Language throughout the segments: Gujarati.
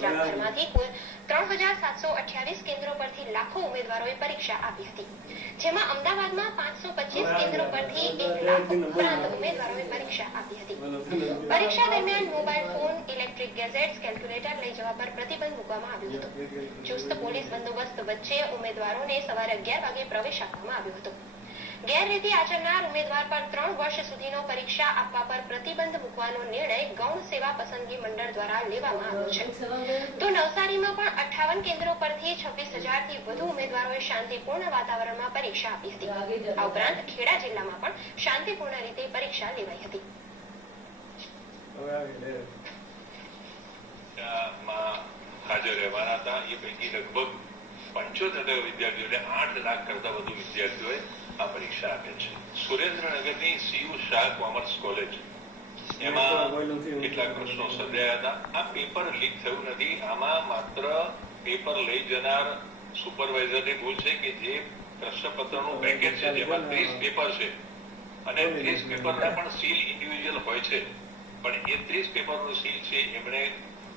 ગુજરાતભરમાંથી કુલ 3728 કેન્દ્રો પરથી લાખો ઉમેદવારોએ પરીક્ષા આપી હતી, જેમાં અમદાવાદમાં 525 કેન્દ્રો પરથી 1 લાખ ઉપરાંત ઉમેદવારોએ પરીક્ષા આપી હતી. પરીક્ષા દરમિયાન mobile phone, electric gadgets, calculator લઈ જવા પર પ્રતિબંધ મૂકવામાં આવ્યો હતો. ચુસ્ત પોલીસ બંદોબસ્ત વચ્ચે ઉમેદવારોને સવારે 11 વાગે પ્રવેશ આપવામાં આવ્યો હતો. ગેરરીતિ આચરનાર ઉમેદવાર પર 3 વર્ષ સુધીનો પરીક્ષા આપવા પર પ્રતિબંધ મૂકવાનો નિર્ણય ગૌણ સેવા પસંદગી મંડળ દ્વારા લેવામાં આવ્યો છે. તો નવસારીમાં પણ 58 કેન્દ્રો પરથી 26,000 થી વધુ ઉમેદવારોએ શાંતિપૂર્ણ વાતાવરણમાં પરીક્ષા આપી હતી. આ ઉપરાંત ખેડા જિલ્લામાં પણ શાંતિપૂર્ણ રીતે પરીક્ષા લેવાઈ હતી. હાજર રહેવાના હતા. એ પૈકી લગભગ 75 વિદ્યાર્થીઓને 8 લાખ કરતા વધુ વિદ્યાર્થીઓએ આ પરીક્ષા આપે છે. સુરેન્દ્રનગરની સીયુ શાહ કોમર્સ કોલેજ, એમાં કેટલાક પ્રશ્નો સર્જાયા હતા. આ પેપર લીક થયું નથી. આમાં માત્ર પેપર લઈ જનાર સુપરવાઇઝરની ભૂલ છે કે જે પ્રશ્નપત્રનું પેકેજ છે જેમાં 30 પેપર છે અને 30 પેપરના પણ સીલ ઇન્ડિવિજ્યુઅલ હોય છે, પણ એ 30 પેપરનું સીલ છે એમણે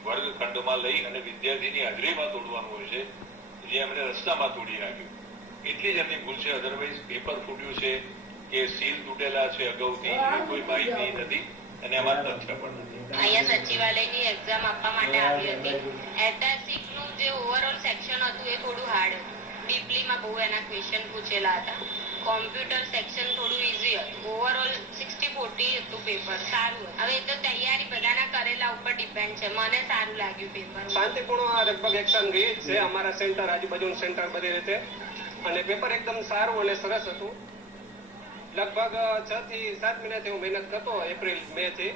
વર્ગખંડમાં લઈ અને વિદ્યાર્થીની હાજરીમાં તોડવાનું હોય છે, જે એમણે રસ્તામાં તોડી નાખ્યું. એટલી જ એમની ભૂલ છે. અધરવાઇઝ પેપર ફૂટ્યું છે કે સીલ તૂટેલા છે અગાઉથી એવી કોઈ માહિતી નથી અને એમાં તથ્ય પણ નથી. અહીંયા સચિવાલયની એક્ઝામ આપવા માટે આવી હતી. એટાસિકનું જે ઓવરઓલ સેક્શન હતું એ થોડું હાર્ડ હતું. ડીપલીમાં બહુ એના ક્વેશ્ચન પૂછેલા હતા. કોમ્પ્યુટર સેક્શન થોડું ઈઝી હતું. ઓવરઓલ 60-40 હતું પેપર. સારું હતું. હવે એ તો તૈયારી બધાના કરેલા ઉપર ડિપેન્ડ છે. મને સારું લાગ્યું પેપર. શાંતિપૂર્ણ લગભગ એક્ઝામ ગઈ જ છે. અમારા સેન્ટર, આજુબાજુનું સેન્ટર બધી રીતે, અને પેપર એકદમ સારું અને સરસ હતું. લગભગ 6 થી 7 મહિનાથી હું મહેનત કરતો, એપ્રિલ મે થી,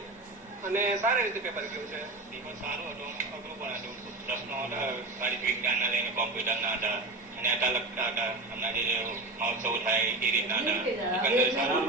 અને સારી રીતે પેપર ગયું છે. પેપર સારું હતું, અઘરું પણ હતું. પ્રશ્નો હતા ગણિત વિજ્ઞાનના લઈને કોમ્પ્યુટરના હતા અને હતા લગતા હતા. હમણાં જે મહોત્સવ થાય એ રીતના હતા. એકંદરે સારું.